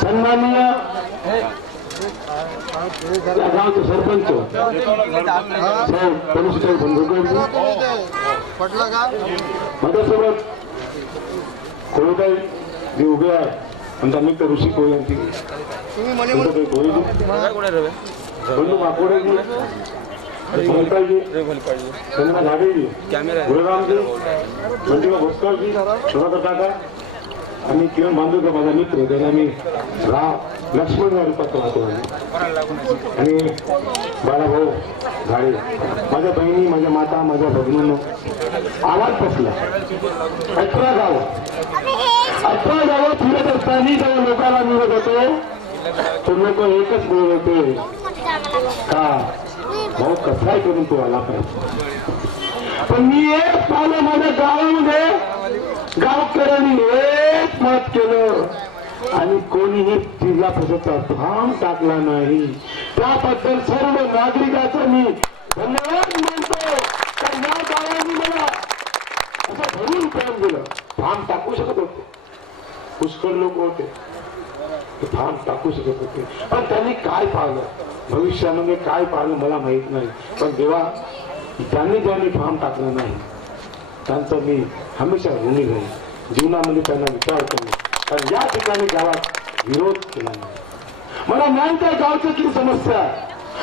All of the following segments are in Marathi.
सन्माननीय गावचे सरपंच माझ्यासोबत कोळीताई जे उभे आहे आमचा मित्र ऋषी कोळी यांची बंधू माकोडेजी भोलकाजी संजना झाडेजी गुरुरामजी मंजुळा भोसकरजी शोभाकर काका आणि किरण बांधवकर माझा मित्र त्यांना मी लक्ष्मण या रूपात राहतो आणि बाळाभाऊ झाडे माझ्या बहिणी माझ्या माता माझ्या भगिनींनो आवाज बसला 18 गावं फिरत असताना जेव्हा लोकांना मिळत होतो तो लोक एकच बोलत होते का भाऊ कसाय करून तो आला पाहिजे पण मी एक पाहिलं माझ्या गावामध्ये गावकऱ्यांनी एक मत केलं आणि कोणीही तिला फसवता थांब टाकला नाही त्याबद्दल सर्व नागरिकांचं मी धन्यवाद मानतो तर या गावांनी मला असं भरून प्रेम दिलं थांब टाकू शकत होते पुष्कळ लोक होते थांब टाकू शकत होते पण त्यांनी काय पाहिलं भविष्यामध्ये काय पाहिलं मला माहित नाही पण देवा ज्यांनी फार्म टाकलं नाही त्यांचं मी हमेशा ऋणी राहील जीवनामध्ये त्यांना विचार करू कारण या ठिकाणी गावात विरोध केला नाही मला माहित आहे गावची किती समस्या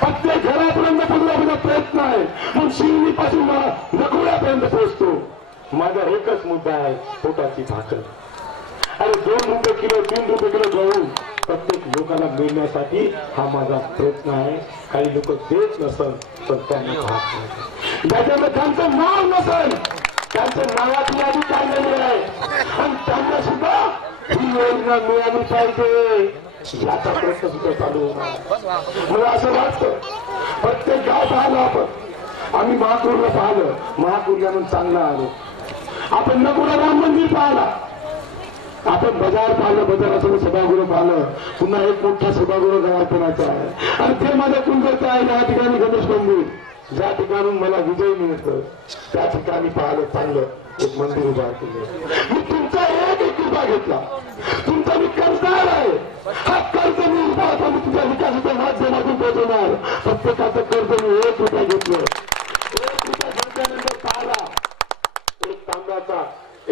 प्रत्येक घरापर्यंत पोहोचण्याचा प्रयत्न आहे मग शिवणीपासून मला नकोड्यापर्यंत पोहोचतो माझा एकच मुद्दा आहे पोटाची भाकर अरे 2 रुपये किलो 3 रुपये किलो गहू प्रत्येक लोकांना मिळण्यासाठी हा माझा प्रयत्न आहे काही लोक देत नसल पण त्यांना भाग नाही ज्याच्यामध्ये त्यांचं नाव नसेल त्यांच्या नावाची यादी काढलेली आहे आणि त्यांना सुद्धा ही योजना मिळाली पाहिजे याचा प्रयत्न सुद्धा चालू होणार मला असं वाटतं प्रत्येक गाव पाहिलं आपण आम्ही महापूरला पाहिलं महापूरला म्हणून चांगला आलो आपण नकोडा राम मंदिर पाहिला आपण बाजार पाहिलं बाजारासोबत सभागृह पाहिलं पुन्हा एक मोठा सभागृह गावापणाचा आहे आणि ते माझ्या कुलकर्ता आहे या ठिकाणी गणेश मंदिर ज्या ठिकाणी मला विजय मिळतं त्या ठिकाणी पाहिलं चांगलं एक मंदिर उभा केलं मी तुमचा एक कृपा घेतला तुमचा मी कर्जदार आहे हा कर्ज मी उभा होता मी तुझ्या विकासाच्या माध्यमातून पोहोचवणार प्रत्येकाचं कर्ज मी 1 रुपया घेतलं 1 रुपया घेतल्यानंतर पाहिला एक तांब्याचा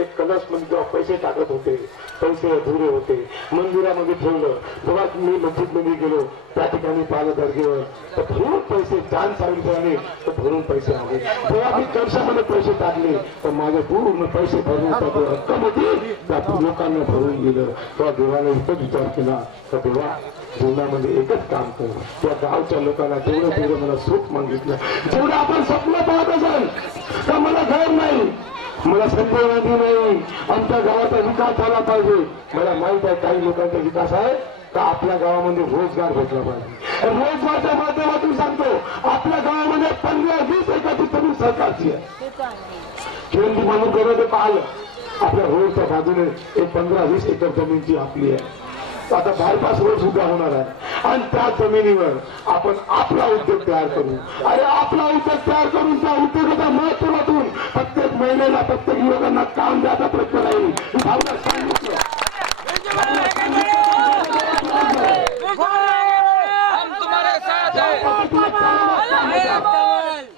एक कलश मध्ये जेव्हा पैसे टाकत होते पैसे अधुरे होते मंदिरामध्ये ठेवलं जेव्हा मी मस्जिदमध्ये गेलो त्या ठिकाणी पाहिलं दर्गेवर तर भरून पैसे जान सांगितले तर भरून पैसे आले जेव्हा मी कर्जामध्ये पैसे टाकले तर माझे पूर्ण पैसे भरून टाकले रक्कम होती त्या लोकांना भरून गेलं तेव्हा देवाने एकच विचार केला तर देवा जीवनामध्ये एकच काम कर त्या गावच्या लोकांना तेवढं मला सुख मागितलं जेवढं आपण स्वप्न पाहत असाल तर मला घर नाही मला संजय गांधी नाही आमच्या गावाचा विकास झाला पाहिजे मला माहित आहे काही लोकांचा विकास आहे तर आपल्या गावामध्ये रोजगार भेटला पाहिजे रोजगारच्या माध्यमातून सांगतो आपल्या गावामध्ये 15-20 एकरची जमीन सरकारची आहे किरण म्हणून गेलं ते पाहिलं आपल्या रोडच्या बाजूने एक 15-20 एकर जमीनची आपली आहे आता बायपास रोड सुद्धा होणार आहे आणि त्या जमिनीवर आपण आपला उद्योग तयार करू अरे आपला उद्योग तयार करून त्या उद्योगाच्या माध्यमातून प्रत्येक महिलेला प्रत्येक युवकांना काम द्यायचा प्रयत्न राहील भावना सांगितलं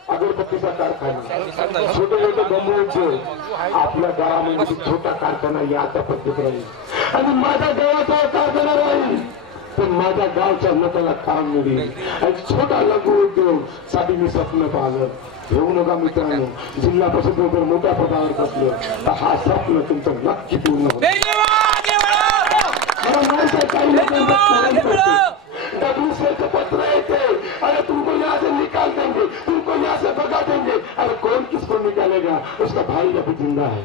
अगरबत्तीचा कारखाना छोटे छोटे बंबू उद्योग आपल्या गावामध्ये छोटा कारखाना याचा पद्धत राहील आणि माझ्या गावाचा कारखाना राहील पण माझ्या गावच्या लोकांना काम मिळेल आणि छोटा लघु उद्योग साठी मी स्वप्न पाहिलं घेऊ नका मित्रांनो जिल्हा परिषद जर मोठ्या पदावर बसलं तर हा स्वप्न तुमचं नक्की पूर्ण होईल मला माहित आहे काही लोकांचं WCL पत्र येते अरे तुमको यहाँ से निकाल देंगे तुमको यहाँ से भगा देंगे अरे कौन किसको निकालेगा उसका भाई अभी जिंदा है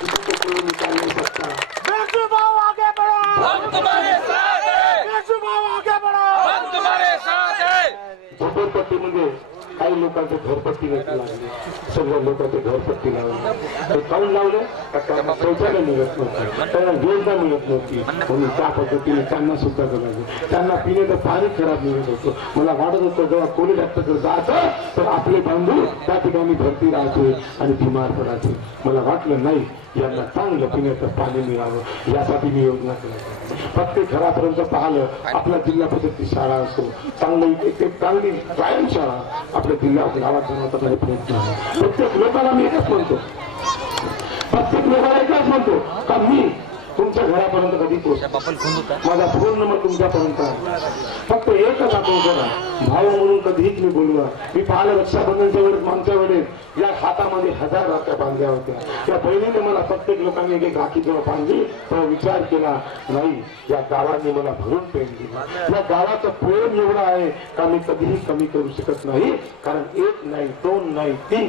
किसी को कोई निकाल नहीं सकता आगे बढ़ो हम तुम्हारे साथ हैं आगे बढ़ो हम तुम्हारे साथ हैं झोपडपट्टीमध्ये काही लोकांचे घरपट्टी लागली सगळ्या लोकांचे घरपट्टी लावले ते काऊन लावलं का त्यांना शौचालय मिळत नव्हतं त्यांना योजना मिळत नव्हती म्हणून त्या पद्धतीने त्यांना सुद्धा करायचं त्यांना पिण्याचं पाणी खराब मिळत होतं मला वाटत होतं जेव्हा कोणी डॉक्टरकडे जायचं तर आपले बांधू त्या ठिकाणी भरती राहायचे आणि बिमार पडायचे मला वाटलं नाही यांना चांगलं पिण्याचं पाणी मिळावं यासाठी मी योजना केली प्रत्येक घरापर्यंत पाहिलं आपल्या जिल्हा परिषदची शाळा असो चांगली कायम शाळा आपल्या जिल्ह्यात गावात बनवता प्रयत्न आहे प्रत्येक लोकांना मी एकच म्हणतो प्रत्येक लोकांना एकच म्हणतो का मी तुमच्या घरापर्यंत कधी पोहोचतो माझा फोन नंबर तुमच्यापर्यंत फक्त एकच आठवण करा भाऊ म्हणून कधीच मी बोलवा मी पाहिलं रक्षाबंधनच्या वेळेस मागच्या वेळेस या हातामध्ये 1000 राख्या बांधल्या होत्या त्या बहिणीने मला प्रत्येक लोकांनी एक राखी जेव्हा बांधली तेव्हा विचार केला नाही या गावाने मला भरून प्रेम दिलं या गावाचं प्रेम एवढं आहे का मी कधीही कमी करू शकत नाही कारण 1 नाही 2 नाही 3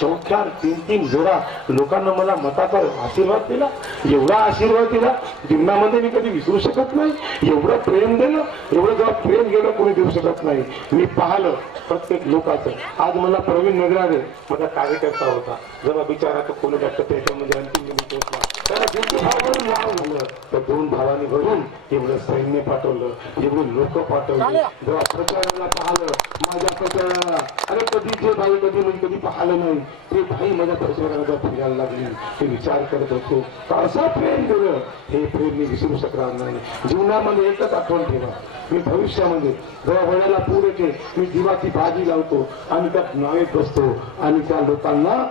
4 3 जोडा लोकांना मला मताचा आशीर्वाद दिला एवढा आशीर्वाद दिला जीवनामध्ये मी कधी विसरू शकत नाही एवढं प्रेम दिलं एवढं जेव्हा प्रेम गेलं कोणी देऊ शकत नाही मी पाहिलं प्रत्येक लोकांचं आज मला प्रवीण नगरारे माझा कार्यकर्ता होता जेव्हा बिचारा तो कोणी डॉक्टर त्याच्यामध्ये अंतिम निमित्त होता त्याला जिंकू भावावरून नाव झालं तर 2 भावांनी भरून एवढं सैन्य पाठवलं एवढे लोक पाठवले जेव्हा प्रचाराला पाहिलं माझ्या प्रचाराला अरे कधी जे भाई कधी म्हणजे कधी पाहिलं नाही ते भाई माझ्या प्रचाराला फिरायला लागली ते विचार करत होतो असं प्रेम दिलं हे प्रेम मी विसरू शकणार नाही जीवनामध्ये एकच आठवण ठेवा मी भविष्यामध्ये जेव्हा वड्याला पूर येते मी दिवाची भाजी लावतो आणि त्यात नावेत बसतो आणि त्या लोकांना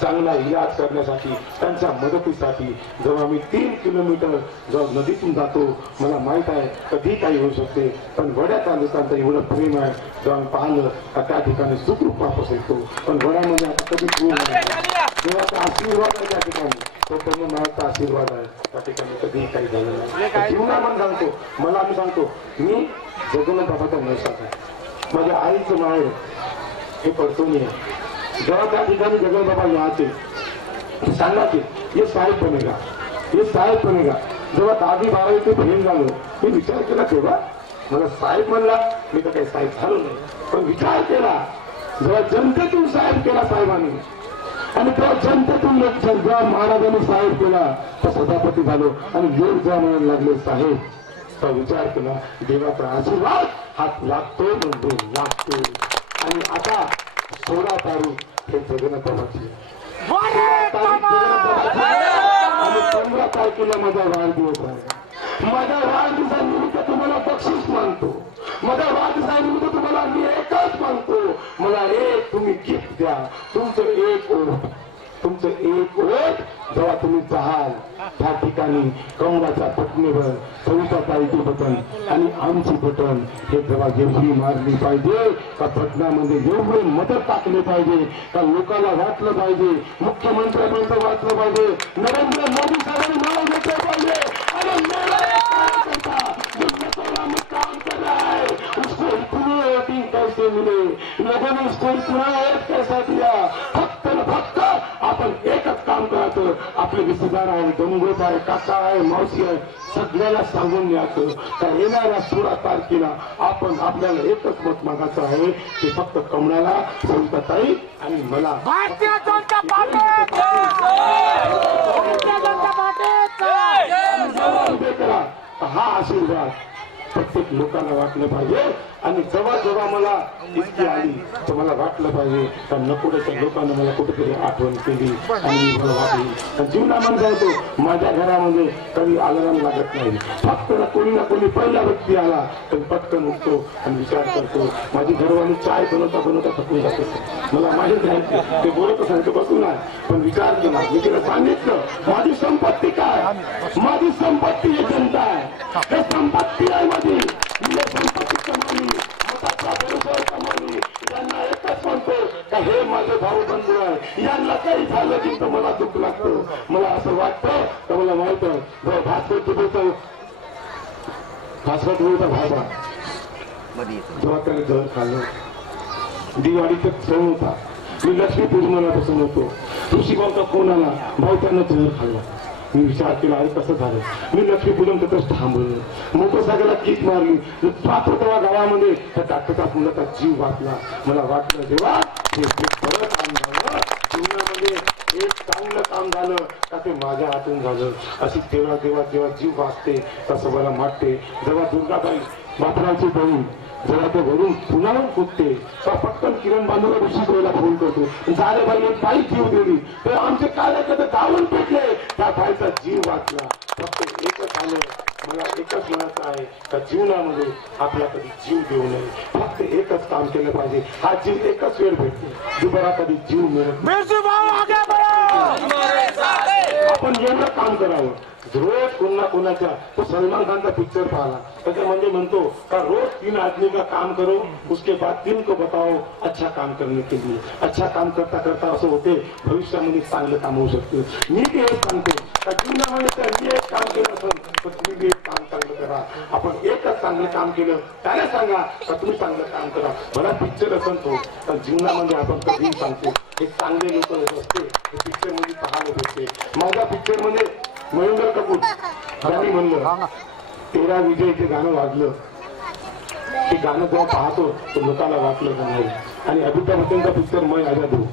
चांगला इलाज करण्यासाठी त्यांच्या मदतीसाठी जेव्हा मी 3 किलोमीटर जेव्हा नदीतून जातो मला माहित आहे कधी काही होऊ शकते पण वड्याच्या लोकांचं एवढं प्रेम आहे जेव्हा पाहिलं का त्या ठिकाणी सुखरूप वापस येतो पण वड्यामध्ये आता कधी पूर्ण देवाचा आशीर्वाद आहे त्या ठिकाणी तो त्यांनी मला आशीर्वाद आहे त्या ठिकाणी कधीही काही झालं नाही जीवनामध्ये सांगतो मला मी सांगतो मी जगन्नाथ बाबाचा नैसाच आहे माझ्या आईचं माहेर हे परतोनी आहे जेव्हा त्या ठिकाणी जगन बाबा याचे सांगा की हे साहेब बनेगा हे साहेब बनेगा जेव्हा 10-12 ते बहीण झालो मी विचार केला तेव्हा मला साहेब म्हणला मी तर काही साहेब झालो नाही पण विचार केला जेव्हा जनतेतून साहेब केला साहेबांनी आणि तेव्हा जनतेतून जेव्हा महाराजांनी साहेब केला तर सभापती झालो आणि लोक जेव्हा म्हणायला लागले साहेब तर विचार केला देवाचा आशीर्वाद हात लागतो म्हणजे लागतो आणि आता 16 तारीख हे जगन्नाथ बाबाची आणि 15 तारखेला माझा वाढदिवस आहे माझ्या वाढदिवसानिमित्त तुम्हाला बक्षीस मानतो माझ्या वाढदिवसानिमित्त तुम्हाला मी एकच मानतो मला एक तुम्ही गिफ्ट द्या तुमचं एक ओठ जेव्हा तुम्ही जाल त्या ठिकाणी कमळाच्या पटणीवर सविता ताईचे बटन आणि आमची बटन हे जेव्हा एवढी मारली पाहिजे का बटनामध्ये एवढे मदत टाकले पाहिजे का लोकांना वाटलं पाहिजे मुख्यमंत्र्यांपर्यंत वाचलं पाहिजे नरेंद्र मोदी साहेबांनी नाव घेतलं पाहिजे आणि मेरा जो नेताला में काम कर रहा है उसको इतनी वोटिंग कैसे मिले लोगों ने उसको इतना वोट कैसा दिया फक्त न फक्त आपण एकच काम करायचं आपले रिश्तेदार आहे गणगोत आहे काका आहे मावशी आहे सगळ्याला सांगून द्यायचं का येणाऱ्या 16 तारखेला आपण आपल्याला एकच मत मागायचं आहे ते फक्त कमळाला सविताताई आणि मला भारतीय जनता करा हा आशीर्वाद प्रत्येक लोकांना वाटलं पाहिजे आणि जेव्हा जेव्हा मला इतकी आली तर मला वाटलं पाहिजे का नकोड्याच्या लोकांना मला कुठेतरी आठवण केली आणि मला वाटली जीवनामध्ये जातो माझ्या घरामध्ये कधी अलार्म लागत नाही फक्त कोणी ना कोणी पहिला व्यक्ती आला तर पटकन उठतो आणि विचार करतो माझी घरवाली चाय बनवता थकून जाते मला माहित आहे ते बोलत सांगतो बसून आहे पण विचार केला मी तिला सांगितलं माझी संपत्ती काय माझी संपत्ती ही जनता आहे हे संपत्ती आहे माझी मी संपत्ती कमावली मताचा व्यवसाय कमावली यांना एकच म्हणतो का हे माझे भाऊ बंधू आहे यांना काही झालं की तर मला दुःख लागतं मला असं वाटतं तर मला माहित आहे भास्कर बोलता भाबा जेव्हा त्याने जळ खाल्लं दिवाळीचा सण होता मी लक्ष्मी पूजनापासून होतो ऋषीभाऊचा फोन आला भाऊ त्यांना जळ खाल्ला मी विचार केला अरे कसं झालं मी लक्ष्मीपूजन तिथंच थांबवलं मोटरसायकलला किक मारली पात्र तेव्हा गावामध्ये त्या डॉक्टरचा मुलाचा जीव वाचला मला वाटलं तेव्हा हे परत काम झालं का ते माझ्या हातून झालं. अशी तेव्हा जेव्हा जेव्हा जीव वाचते तसं मला वाटते. जेव्हा दुर्गाबाई बापराची बहीण जेव्हा ते वरून पुण्यावर फुटते तेव्हा पटकन किरण बांधूला ऋषीबाईला फोन करतो. झाले बाई एक बाई जीव दिली तर आमचे कार्यकर्ते धावून पेटले, त्या बाईचा जीव वाचला. फक्त एकच आलं, मला एकच म्हणायचं आहे का जीवनामध्ये आपला कधी जीव देऊ नये. फक्त एकच काम केलं पाहिजे. हा जीव एकच वेळ भेटतो, दुबारा कधी जीव मिळत आपण एवढं काम करावं. रोज कोणा कोणाच्या तो सलमान खानचा पिक्चर पाहिला त्याच्यामध्ये म्हणतो का रोज 3 आदमी का काम करो उसके बाद 3 को बताओ अच्छा काम करने के लिए. अच्छा काम करता करता असं होते भविष्यामध्ये चांगलं काम होऊ शकते. मी ते हेच सांगतो का जीवनामध्ये त्यांनी एक काम केलं असेल तर तुम्ही बी एक काम चांगलं करा. आपण एकच चांगलं काम केलं त्याला सांगा का तुम्ही चांगलं काम करा. मला पिक्चर असेल तो तर जीवनामध्ये आपण कधीही सांगतो हे चांगले लोक असते हे पिक्चर मध्ये पाहायला भेटते. माझ्या पिक्चर मध्ये महेंद्र कपूर त्यांनी म्हणलं 13 विजयचे गाणं वाजलं. ते गाणं जेव्हा पाहतो तो लोकांना वाटलं का नाही. आणि अमिताभ बच्चनचा पिक्चर मैं आजाद हूं,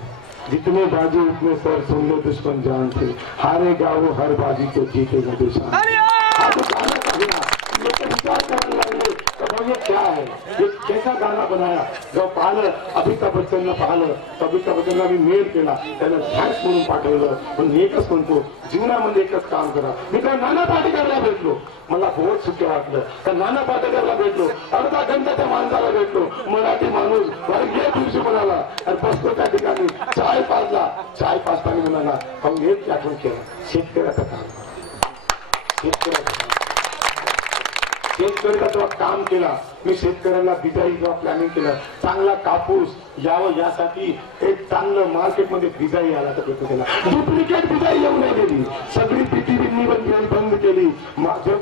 जितने बाजी उतने सर सुन लो दुश्मन जान से, हारे गाओ हर बाजी तो जीतेगा देशान. हा जो गाना पाहिला लोक विचार करायला लागले तर ये क्या है, ये कैसा गाना बनाया. जेव्हा पाहिलं अमिताभ बच्चनला पाहिलं तर अमिताभ बच्चनला मी मेल केला, त्याला थँक्स म्हणून पाठवलं. पण एकच म्हणतो जीवनामध्ये एकच काम करा. मी काय नाना पाटेकरला भेटलो, मला बहुत सुख वाटलं. तर नाना पाटेकरला भेटलो, अर्धा घंटा त्या माणसाला भेटलो. मराठी माणूस वर्गीय दिवशी म्हणाला आणि बसतो त्या ठिकाणी चाय पाजला. चाय पाजताना म्हणाला आपण एक आठवण केलं शेतकऱ्याचं काम. शेतकऱ्याचा जेव्हा काम केला मी शेतकऱ्याला बिजाई जेव्हा प्लॅनिंग केलं चांगला कापूस यावं यासाठी एक चांगलं मार्केटमध्ये बिजाई आला तर त्याला डुप्लिकेट बिजाई येऊ नाही दिली. सगळी पीटीव्ही बंद केली.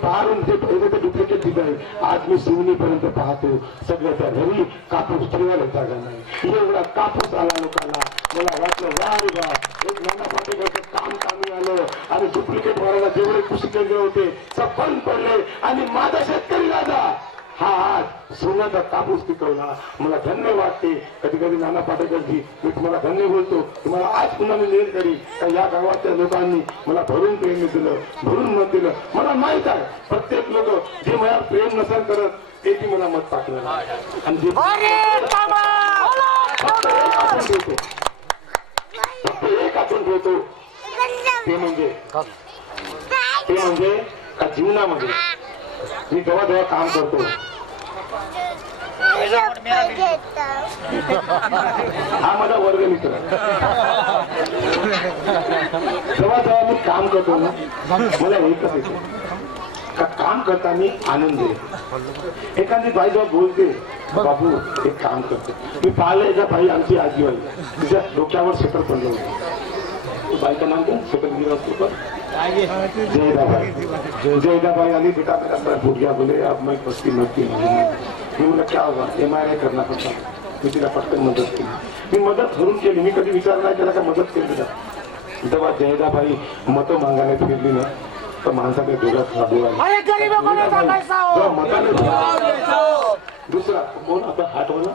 बाहेरून ते डुप्लिकेट बिजाई आज मी शिवणीपर्यंत पाहतो सगळ्याच्या घरी कापूस ठेवायला जागा नाही. एवढा कापूस आला लोकांना. मला वाटलं वा रे वा एक नाना पाटेकरचं काम कामी आलं. आणि डुप्लिकेट वाराला जेवढे कृषी केंद्र होते सब बंद पडले आणि माझा शेतकरी राजा हा आज सोन्याचा कापूस पिकवला. मला धन्य वाटते. कधी कधी नाना पाटेकरजी मी तुम्हाला धन्य बोलतो. तुम्हाला आज पुन्हा मी नेल करी का या गावाच्या लोकांनी मला भरून प्रेम दिलं, भरून मत दिलं. मला माहित आहे प्रत्येक लोक जे मला प्रेम नसेल करत ते ती मला मत टाकलं आणि जे एक आपण ठेवतो ते म्हणजे का जीवनामध्ये मी जेव्हा जेव्हा काम करतो हा माझा वर्ग मित्र. जेव्हा जेव्हा मी काम करतो ना मला एकच येतो का काम करताना आनंद आहे. एखादी बाई जेव्हा बोलते बाबू एक काम करते मी पाहिलंय का बाई आमची आजीबाई तिच्या डोक्यावर शटर पडलं होतं. बाईचं नाम काय शटर असतो जयदाबाई आली बेटा मेरा सर फूट गया. बोले अब मैं बस्ती मस्ती मी बोला क्या हुआ MRI करना पडता. मी तिला पटकन मदत केली. मी मदत धरून केली. मी कधी विचार नाही केला का मदत केली का. जेव्हा जयदाबाई मतं मागायला फिरली ना तर माणसाकडे दोघात मताने दुसरा कोण आता आठवलं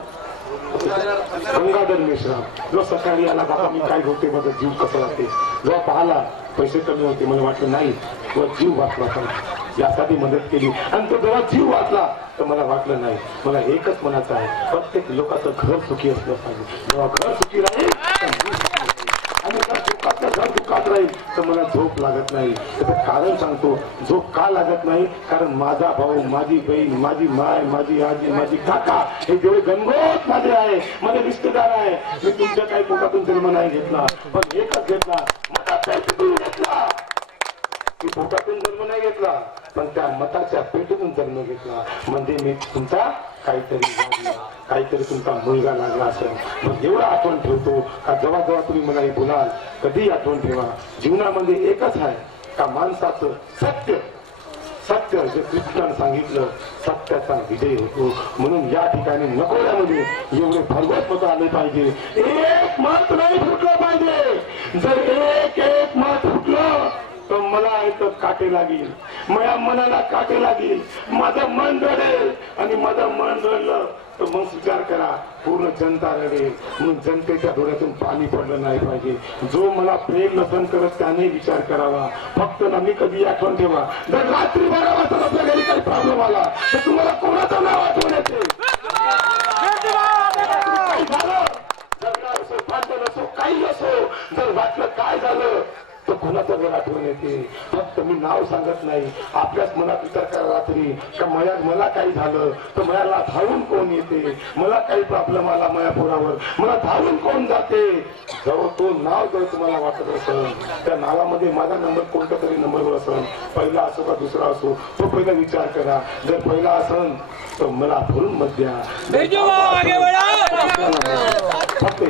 गंगाधर मिश्रा जो सकाळी आला बाबा मी काय होते माझा जीव कसा वाटते. जेव्हा पाहिला पैसे कमी होते मला वाटलं नाही तो जीव वाचला पाहिजे यासाठी मदत केली. आणि तो जेव्हा जीव वाचला तर मला वाटलं नाही मला एकच म्हणायचं आहे प्रत्येक लोकांचं घर सुखी असलं पाहिजे. जेव्हा घर सुखी राहील आणि दुःखाचं घर दुःखात राहील तर मला झोप लागत नाही. त्याचं कारण सांगतो झोप का लागत नाही कारण माझा भाऊ माझी बहीण माझी माय माझी आजी माझी काका हे जेवढे गणगोत माझे आहे माझे रिश्तेदार आहे. मी तुमच्या काही पोटातून जन्म नाही घेतला पण एकच घेतला माझा पेटून घेतला. मी पोटातून जन्म नाही घेतला पण त्या मताच्या पेटून जन्म घेतला. म्हणजे मी तुमचा काहीतरी तुमचा मुलगा लागला असेल. मग एवढं आठवण ठेवतो का जेव्हा जेव्हा तुम्ही मला हे बोलाल कधी आठवण ठेवा जीवनामध्ये एकच आहे का माणसाचं सत्य जे कृष्णाने सांगितलं सत्याचा विजय होतो. म्हणून या ठिकाणी नकोड्यामध्ये एवढे भरघोस मत आले पाहिजे. एक मत नाही फुटलं पाहिजे. जर एक मत फुटलं तर मला एक काटे लागेल, माझ्या मनाला काटे लागेल, माझं मन रडेल आणि माझं मन रडलं तर मग विचार करा पूर्ण जनता रडेल. म्हणून जनतेच्या डोळ्यातून पाणी पडलं नाही पाहिजे. जो मला प्रेम नसन करत त्याने विचार करावा. फक्त ना मी कधी आठवण ठेवा, जर रात्री 12 वाजता आपल्या घरी काही प्रॉब्लेम आला तर तुम्हाला कोणाचं नाव आठवण येते? काही झालं जगणार असो, भांडण असो, काही असो, जर वाटलं काय झालं तर कोणाचं घर आठवण येते? फक्त मी नाव सांगत नाही, आपल्याच मनात विचार करा रात्री का मला काही झालं तर मला धावून कोण येते? मला काही प्रॉब्लेम आला माझ्या पोरावर, मला धावून कोण जाते? जवळ तो नाव जर तुम्हाला वाटत असेल त्या नावामध्ये माझा नंबर कोणता तरी नंबरवर असेल, पहिला असो का दुसरा असो, तो पहिला विचार करा. जर पहिला असेल तर मला भरून मत द्या. फक्त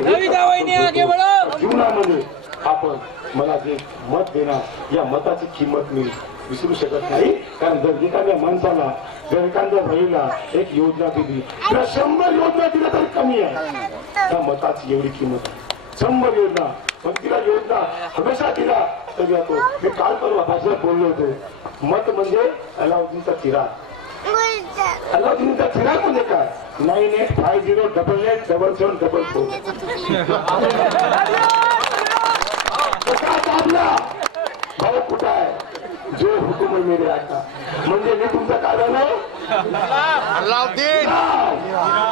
जीवनामध्ये आपण मला जे मत देणार या मताची किंमत मी विसरू शकत नाही. कारण जर एखाद्या माणसाला, जर एखाद्या बहिणीला एक योजना दिली किंवा 100 योजना दिल्या तरी कमी आहे, त्या मताची एवढी किंमत आहे. 100 योजना पण तिला योजना हमेशा दिला तरी येतो. मी काल परवा भाषणात बोललो होतो, मत म्हणजे अलाउद्दीनचा चिराग. अलाउद्दीनचा चिराग म्हणजे काय? 9850887744. भाऊ कुठं आहे? जो हुकुम मेरे आता, म्हणजे मी तुमचा काय झालो? अलाउद्दीन.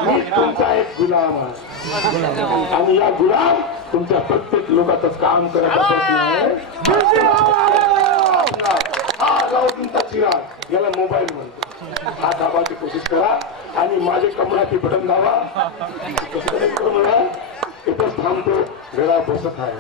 मी तुमचा एक गुलाम आहे आणि या गुलाम तुमच्या प्रत्येक लोकांचं काम करत असत नाही. हा अलाउद्दीनचा चिराग, याला मोबाईल म्हणतो. हा दाबाची कोशिश करा आणि माझे कमळाची बटन दाबा. म्हणा इथंच थांबतो, घरा बसत आहे.